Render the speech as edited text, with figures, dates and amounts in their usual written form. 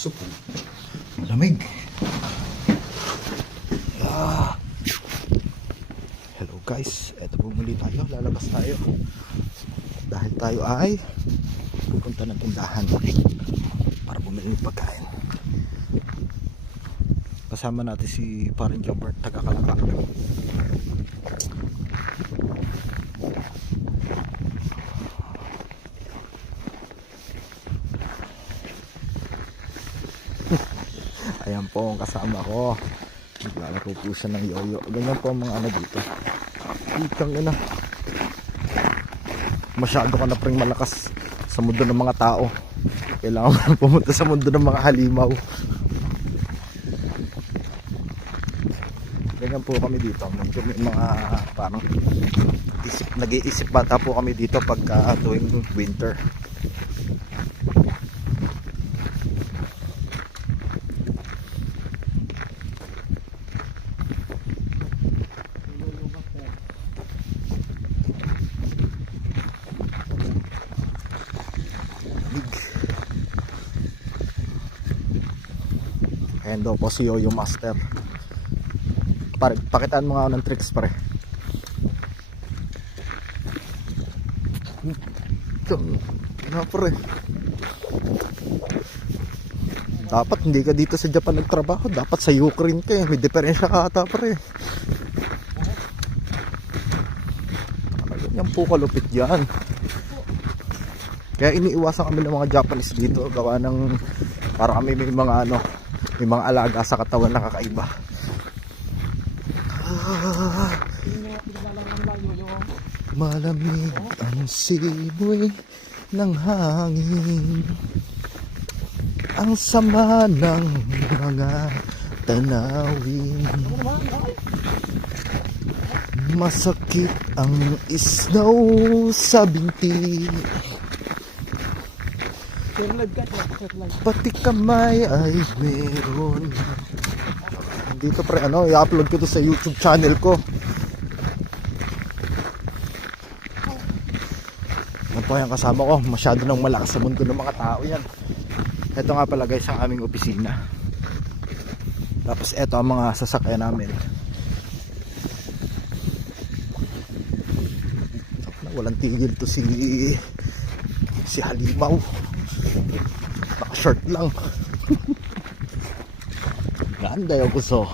Gusto po. Malamig. Hello guys, eto po muli tayo. Lalabas tayo. Dahil tayo ay pupunta ng tindahan para bumili ng pagkain. Kasama natin si Parang Jobert, taga-Kalaba. Ayan po ang kasama ko. Naglalaro po siya ng yoyo. Ganyan po ang mga ano dito. Ikang ina. Masyado ka na pring malakas sa mundo ng mga tao. Kailangan mo pumunta sa mundo ng mga halimaw. Ganyan po kami dito. Medyo may mga parang nag-iisip bata po kami dito pagka tuwing winter. Ayan daw po si Yoyo Master. Pare, pakitaan mo nga ako ng tricks pare. Ano pare? Dapat hindi ka dito sa Japan nagtrabaho. Dapat sa Ukraine ka eh. May diferensya ka ata pare. Ganyan po kalupit yan. Kaya iniiwasan kami ng mga Japanese dito. Gawa ng para kami may mga ano, may mga alaga sa katawan na kakaiba. Malamig ang simoy ng hangin, ang sama ng mga tanawin, masakit ang isnaw sa binti, pati kamay ay meron. Dito pre ano, i-upload ko to sa YouTube channel ko. Yan po yung kasama ko. Masyado nang malakas sa mundo ng mga tao yan. Ito nga pala guys ang aming opisina. Tapos ito ang mga sasakyan namin. Walang tigil to si Halimaw. Naka-short lang. Ganda yung gusto.